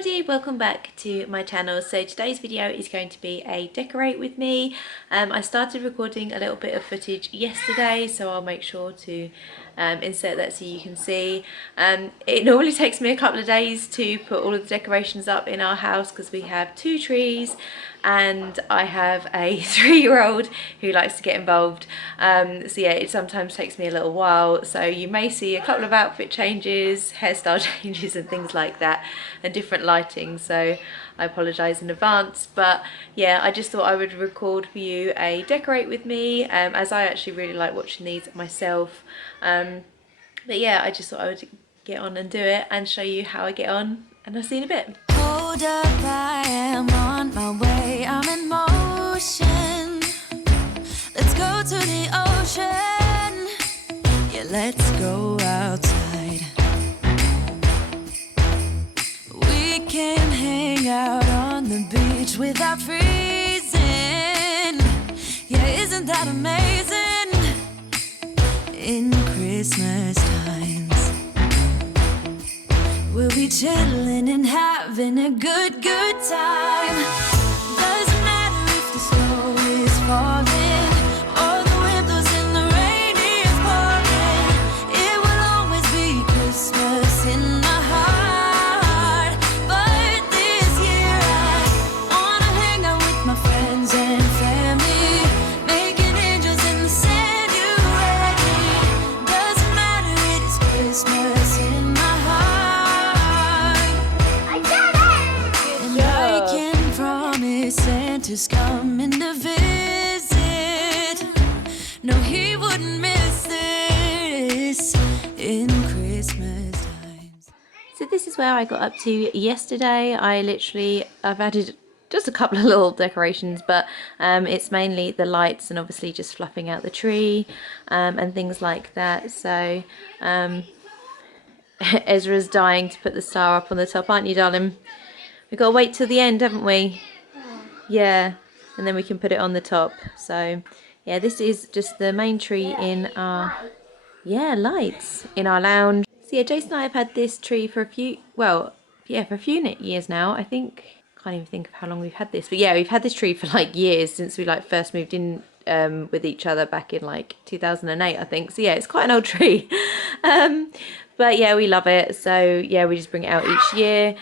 everybody, welcome back to my channel. So today's video is going to be a decorate with me. I started recording a little bit of footage yesterday, so I'll make sure to insert that so you can see. It normally takes me a couple of days to put all of the decorations up in our house because we have 2 trees and I have a 3-year-old who likes to get involved. So yeah, it sometimes takes me a little while, so you may see a couple of outfit changes, hairstyle changes and things like that, and different lighting, so I apologise in advance. But yeah, I just thought I would record for you a decorate with me, as I actually really like watching these myself. But yeah, I just thought I would get on and do it and show you how I get on, and I'll see you in a bit. Hold up, I am on my way, I'm in motion. Let's go to the ocean, yeah, let's go outside. We can hang out on the beach without freezing, yeah, isn't that amazing? In Christmas times, we'll be chilling and having a good time. Doesn't matter if the snow is falling or the wind blows and the rain is pouring. It will always be Christmas in my heart. But this year I wanna hang out with my friends and family, making angels in the sand, you and me. Doesn't matter, it is Christmas in my heart. Santa's coming to visit. No, he wouldn't miss this in Christmas times. So this is where I got up to yesterday. I've added just a couple of little decorations, but it's mainly the lights and obviously just fluffing out the tree and things like that. So Ezra's dying to put the star up on the top, aren't you, darling? We've got to wait till the end, haven't we? Yeah, and then we can put it on the top. So yeah, this is just the main tree in our, lights in our lounge. So yeah, Jason and I have had this tree for a few years now. I think, can't even think of how long we've had this, but yeah, we've had this tree for like years, since we like first moved in with each other back in like 2008, I think. So yeah, it's quite an old tree. But yeah, we love it. So yeah, we just bring it out each year.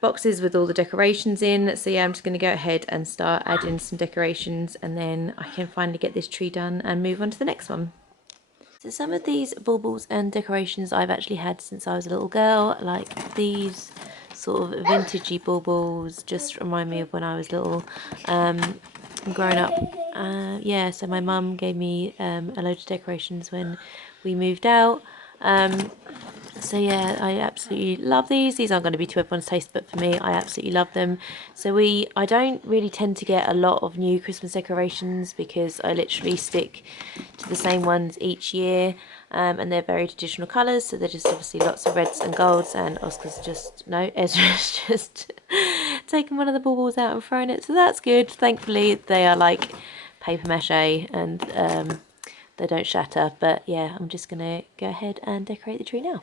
Boxes with all the decorations in. So yeah, I'm just going to go ahead and start adding some decorations, and then I can finally get this tree done and move on to the next one. So some of these baubles and decorations I've actually had since I was a little girl, like these sort of vintagey baubles just remind me of when I was little, growing up. Yeah, so my mum gave me a load of decorations when we moved out. So yeah, I absolutely love these. These aren't going to be to everyone's taste, but for me, I absolutely love them. So I don't really tend to get a lot of new Christmas decorations because I literally stick to the same ones each year, and they're very traditional colours. So they're just obviously lots of reds and golds, and Ezra's just taken one of the baubles out and thrown it. So that's good. Thankfully, they are like paper mache and they don't shatter. But yeah, I'm just going to go ahead and decorate the tree now.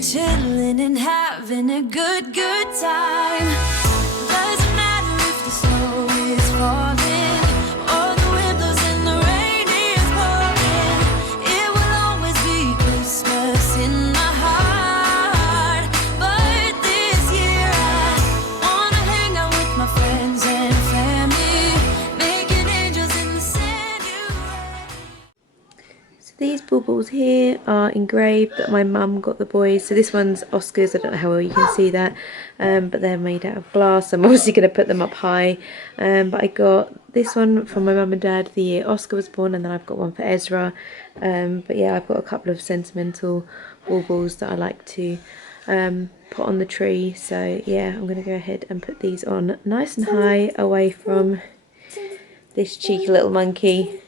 Chilling and having a good time. Doesn't matter if the snow is falling or the wind blows and the rain is pouring. It will always be Christmas in my heart. But this year I wanna hang out with my friends and family, making angels in the sand, you and me. So these baubles here are engraved, but my mum got the boys. So this one's Oscar's, I don't know how well you can see that, but they're made out of glass. I'm obviously going to put them up high, but I got this one from my mum and dad the year Oscar was born, and then I've got one for Ezra. But yeah, I've got a couple of sentimental baubles that I like to put on the tree. So yeah, I'm going to go ahead and put these on nice and high away from this cheeky little monkey.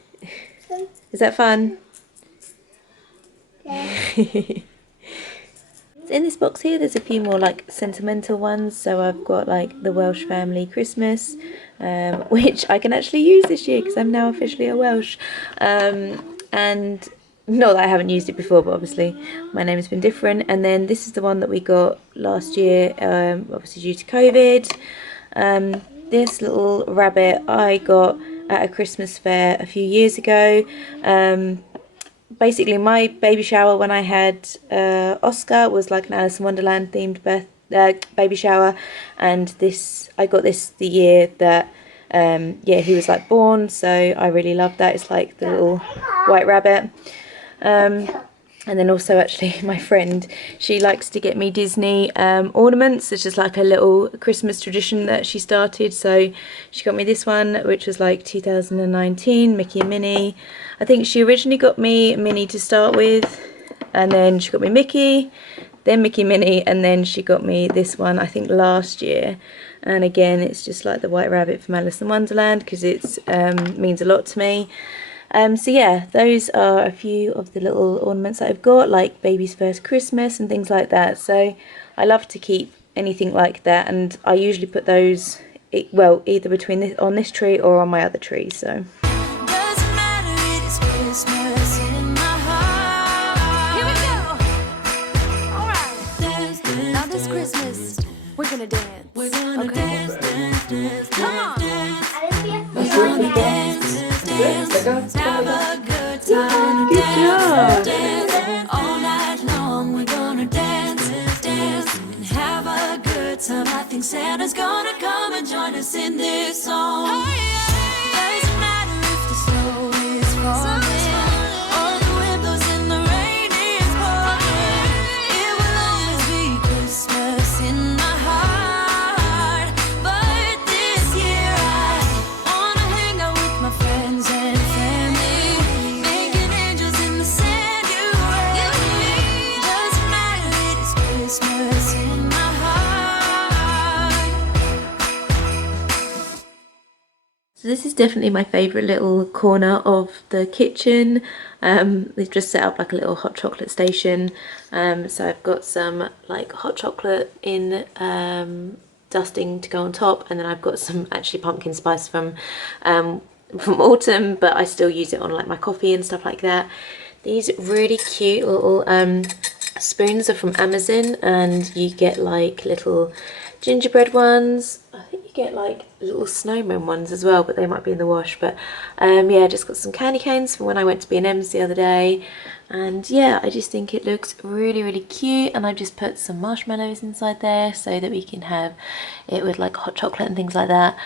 Is that fun? Yeah. in this box here there's a few more like sentimental ones. So I've got like the Welsh family Christmas, which I can actually use this year because I'm now officially a Welsh, and not that I haven't used it before, but obviously my name has been different. And then this is the one that we got last year, obviously due to COVID. This little rabbit I got at a Christmas fair a few years ago. Basically my baby shower when I had Oscar was like an Alice in Wonderland themed baby shower, and this I got this the year that he was like born, so I really love that. It's like the little white rabbit. And then also actually my friend, she likes to get me Disney ornaments. It's just like a little Christmas tradition that she started. So she got me this one, which was like 2019, Mickey and Minnie. I think she originally got me Minnie to start with, and then she got me Mickey, then Mickey Minnie, and then she got me this one I think last year. And again, it's just like the white rabbit from Alice in Wonderland because it's means a lot to me. So yeah, those are a few of the little ornaments that I've got, like baby's first Christmas and things like that. So I love to keep anything like that, and I usually put those, well, either between this, on this tree or on my other tree. So Doesn't matter, it is Christmas in my heart. Here we go. All right. Now this Christmas, we're gonna dance. We're gonna dance, dance, dance. Come on. We're gonna dance, dance, have a good time. Good job. Dance all night long. We're gonna dance, dance, and have a good time. I think Santa's gonna come and join us in this song. Doesn't matter if the snow is falling or the wind blows and the rain is pouring. It will always be Christmas in my heart. But this year I wanna hang out with my friends and family, making angels in the sanctuary. Doesn't matter, it is Christmas in my heart. So this is definitely my favourite little corner of the kitchen. They've just set up like a little hot chocolate station. So I've got some like hot chocolate in dusting to go on top, and then I've got some actually pumpkin spice from autumn, but I still use it on like my coffee and stuff like that. These really cute little spoons are from Amazon, and you get like little gingerbread ones. I think you get like little snowman ones as well, but they might be in the wash. But yeah, I just got some candy canes from when I went to B&M's the other day, and yeah, I just think it looks really, really cute. And I just put some marshmallows inside there so that we can have it with like hot chocolate and things like that.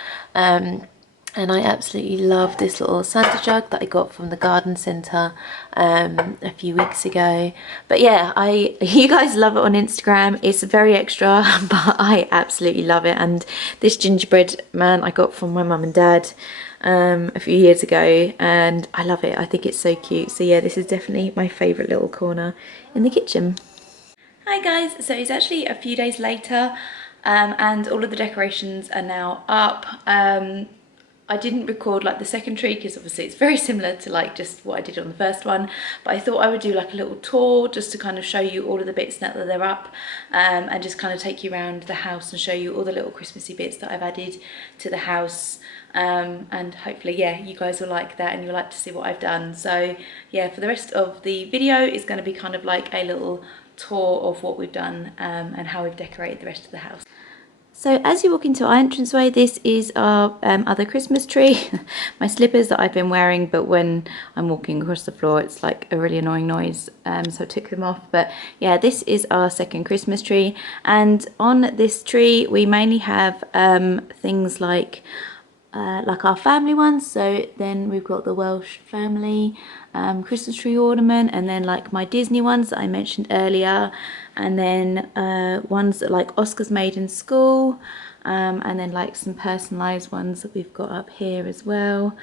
And I absolutely love this little Santa jug that I got from the garden centre a few weeks ago. But yeah, you guys love it on Instagram. It's very extra, but I absolutely love it. And this gingerbread man I got from my mum and dad a few years ago, and I love it. I think it's so cute. So yeah, this is definitely my favourite little corner in the kitchen. Hi guys, so it's actually a few days later, and all of the decorations are now up. I didn't record like the second tree because obviously it's very similar to like just what I did on the first one, but I thought I would do like a little tour just to kind of show you all of the bits now that they're up, and just kind of take you around the house and show you all the little Christmassy bits that I've added to the house. And hopefully, yeah, you guys will like that and you'll like to see what I've done. So yeah, for the rest of the video it's going to be kind of like a little tour of what we've done and how we've decorated the rest of the house. So as you walk into our entranceway, this is our other Christmas tree. My slippers that I've been wearing, but when I'm walking across the floor it's like a really annoying noise, so I took them off. But yeah, this is our second Christmas tree, and on this tree we mainly have things like our family ones. So then we've got the Welsh family Christmas tree ornament, and then like my Disney ones that I mentioned earlier, and then ones that like Oscar's made in school, and then like some personalised ones that we've got up here as well,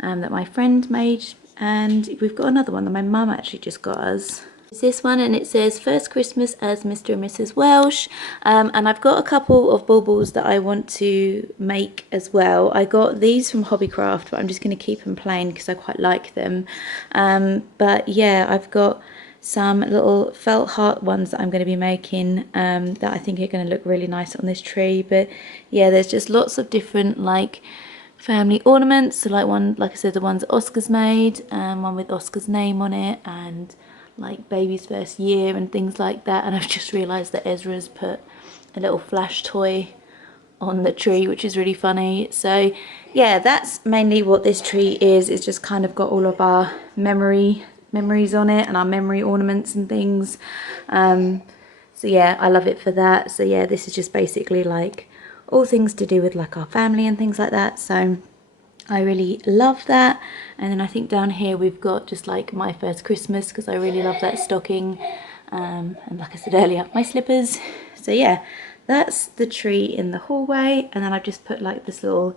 that my friend made, and we've got another one that my mum actually just got us. It's this one, and it says First Christmas as Mr. and Mrs. Welsh, and I've got a couple of baubles that I want to make as well. I got these from Hobbycraft, but I'm just going to keep them plain because I quite like them. But yeah, I've got some little felt heart ones that I'm going to be making that I think are going to look really nice on this tree. But yeah, there's just lots of different like family ornaments. So like one, like I said, the ones that Oscar's made, one with Oscar's name on it, and like baby's first year and things like that. And I've just realised that Ezra's put a little flash toy on the tree, which is really funny. So yeah, that's mainly what this tree is. It's just kind of got all of our memories on it and our memory ornaments and things. So yeah, I love it for that. So yeah, this is just basically like all things to do with like our family and things like that. So I really love that. And then I think down here we've got just like my first Christmas, because I really love that stocking. And like I said earlier, my slippers. So yeah, that's the tree in the hallway. And then I've just put like this little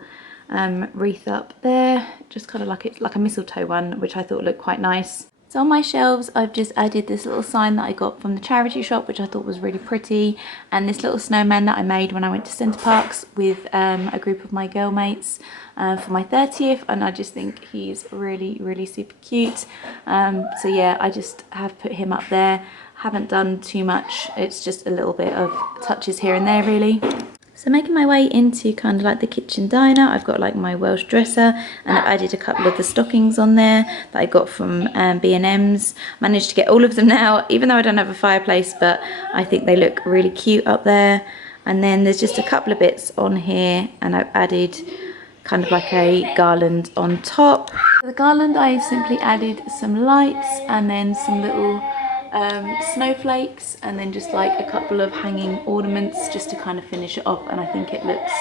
wreath up there, just kind of like it's like a mistletoe one, which I thought looked quite nice. So on my shelves, I've just added this little sign that I got from the charity shop, which I thought was really pretty, and this little snowman that I made when I went to Centre Parks with a group of my girl mates for my 30th, and I just think he's really, really super cute. So yeah, I just have put him up there. Haven't done too much, it's just a little bit of touches here and there really. So making my way into kind of like the kitchen diner, I've got like my Welsh dresser, and I've added a couple of the stockings on there that I got from B&M's. Managed to get all of them now, even though I don't have a fireplace, but I think they look really cute up there. And then there's just a couple of bits on here, and I've added kind of like a garland on top. For the garland, I simply added some lights and then some little snowflakes, and then just like a couple of hanging ornaments just to kind of finish it off, and I think it looks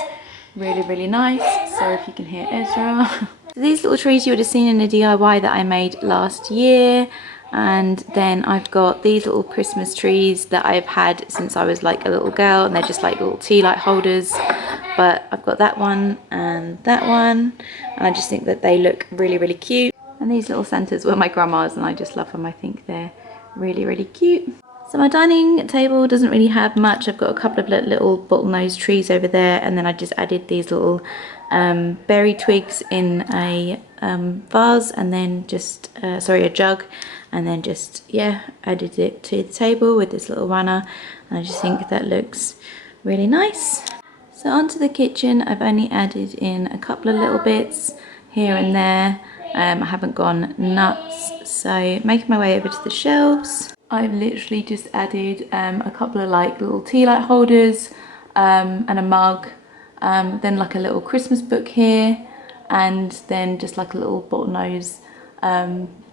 really, really nice. So if you can hear Ezra. So these little trees you would have seen in a DIY that I made last year. And then I've got these little Christmas trees that I've had since I was like a little girl, and they're just like little tea light holders. But I've got that one and that one, and I just think that they look really, really cute. And these little Santas were my grandma's, and I just love them. I think they're really, really cute. So my dining table doesn't really have much. I've got a couple of little bottlenose trees over there, and then I just added these little berry twigs in a vase, and then just a jug, and then just yeah, added it to the table with this little runner, and I just think that looks really nice. So onto the kitchen, I've only added in a couple of little bits here and there. I haven't gone nuts. So making my way over to the shelves, I've literally just added a couple of like little tea light holders and a mug, then like a little Christmas book here, and then just like a little bottlenose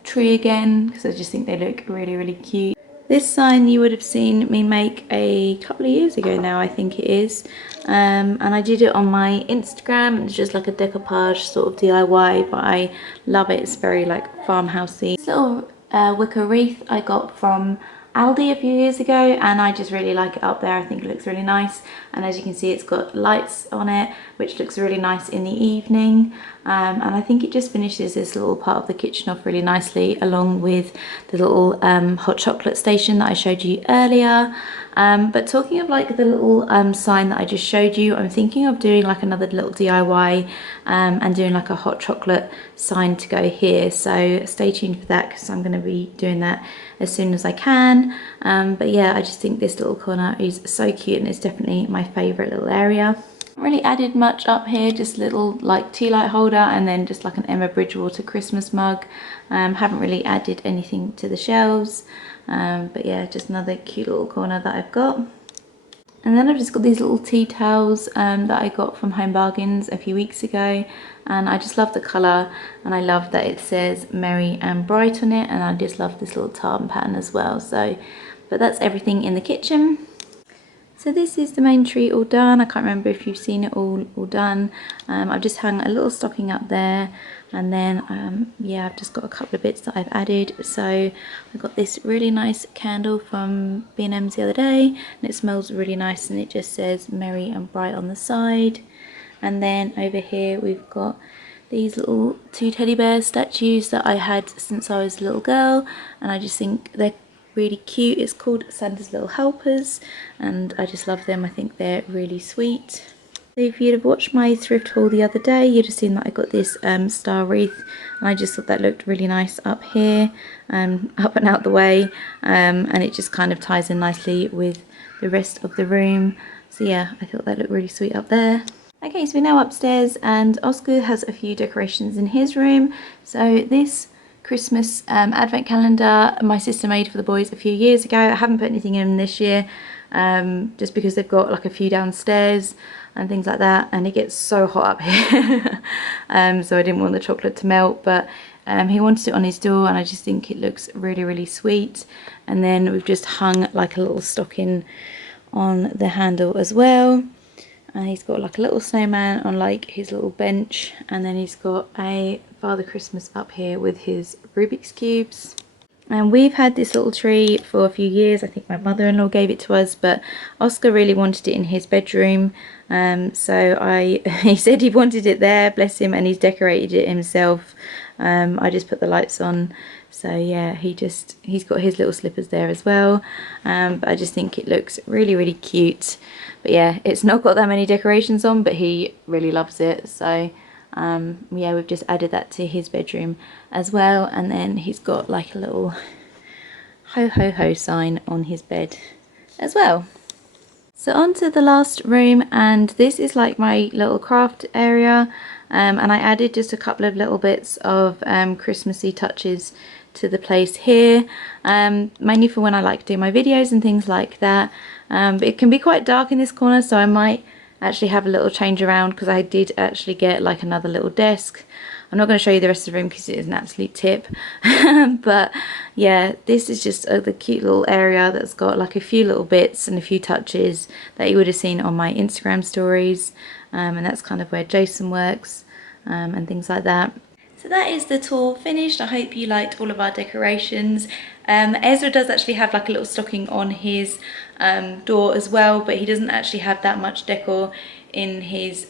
tree again, because I just think they look really, really cute. This sign you would have seen me make a couple of years ago now, I think it is. And I did it on my Instagram. It's just like a decoupage sort of DIY, but I love it. It's very like farmhousey. This little wicker wreath I got from Aldi a few years ago, and I just really like it up there. I think it looks really nice, and as you can see, it's got lights on it, which looks really nice in the evening. And I think it just finishes this little part of the kitchen off really nicely, along with the little hot chocolate station that I showed you earlier. But talking of like the little sign that I just showed you, I'm thinking of doing like another little DIY and doing like a hot chocolate sign to go here. So stay tuned for that, because I'm going to be doing that as soon as I can. But yeah, I just think this little corner is so cute, and it's definitely my favourite little area. Not really added much up here, just little like tea light holder, and then just like an Emma Bridgewater Christmas mug. Haven't really added anything to the shelves. But yeah, just another cute little corner that I've got. And then I've just got these little tea towels that I got from Home Bargains a few weeks ago, and I just love the colour, and I love that it says merry and bright on it, and I just love this little tartan pattern as well. So, but that's everything in the kitchen. So this is the main tree all done. I can't remember if you've seen it all done. I've just hung a little stocking up there, and then yeah, I've just got a couple of bits that I've added. So I got this really nice candle from B&M's the other day, and it smells really nice, and it just says merry and bright on the side. And then over here we've got these little two teddy bear statues that I had since I was a little girl, and I just think they're really cute. It's called Santa's Little Helpers, and I just love them. I think they're really sweet. So if you'd have watched my thrift haul the other day, you'd have seen that I got this star wreath, and I just thought that looked really nice up here, up and out the way, and it just kind of ties in nicely with the rest of the room. So yeah, I thought that looked really sweet up there. Okay, so we're now upstairs, and Oscar has a few decorations in his room. So this Christmas advent calendar my sister made for the boys a few years ago. I haven't put anything in this year, just because they've got like a few downstairs and things like that, and it gets so hot up here. So I didn't want the chocolate to melt, but he wanted it on his door, and I just think it looks really, really sweet. And then we've just hung like a little stocking on the handle as well. And he's got like a little snowman on like his little bench, and then he's got a Father Christmas up here with his Rubik's cubes. And we've had this little tree for a few years. I think my mother-in-law gave it to us, but Oscar really wanted it in his bedroom. So he said he wanted it there, bless him, and he's decorated it himself. I just put the lights on. So yeah, he's got his little slippers there as well. But I just think it looks really, really cute. But yeah, it's not got that many decorations on, but he really loves it. So yeah, we've just added that to his bedroom as well. And then he's got like a little ho ho ho sign on his bed as well. So on to the last room, and this is like my little craft area, and I added just a couple of little bits of Christmassy touches to the place here, mainly for when I like do my videos and things like that. But it can be quite dark in this corner, so I might actually have a little change around, because I did actually get like another little desk. I'm not going to show you the rest of the room because it is an absolute tip. But yeah, this is just the cute little area that's got like a few little bits and a few touches that you would have seen on my Instagram stories. And that's kind of where Jason works, and things like that. So that is the tour finished. I hope you liked all of our decorations. Ezra does actually have like a little stocking on his door as well, but he doesn't actually have that much decor in his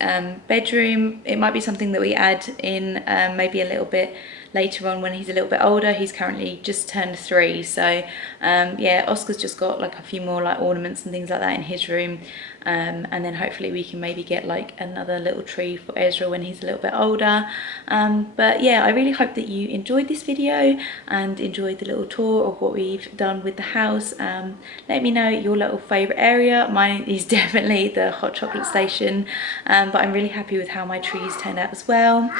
bedroom. It might be something that we add in maybe a little bit later on when he's a little bit older. He's currently just turned 3, so yeah, Oscar's just got like a few more like ornaments and things like that in his room, and then hopefully we can maybe get like another little tree for Ezra when he's a little bit older. But yeah, I really hope that you enjoyed this video and enjoyed the little tour of what we've done with the house. Let me know your little favourite area. Mine is definitely the hot chocolate station, but I'm really happy with how my trees turned out as well.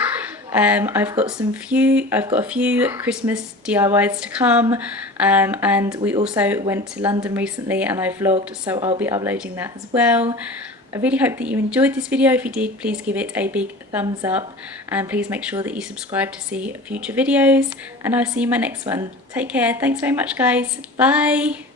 I've got a few Christmas DIYs to come, and we also went to London recently and I vlogged, so I'll be uploading that as well. I really hope that you enjoyed this video. If you did, please give it a big thumbs up, and please make sure that you subscribe to see future videos, and I'll see you in my next one. Take care. Thanks very much, guys. Bye.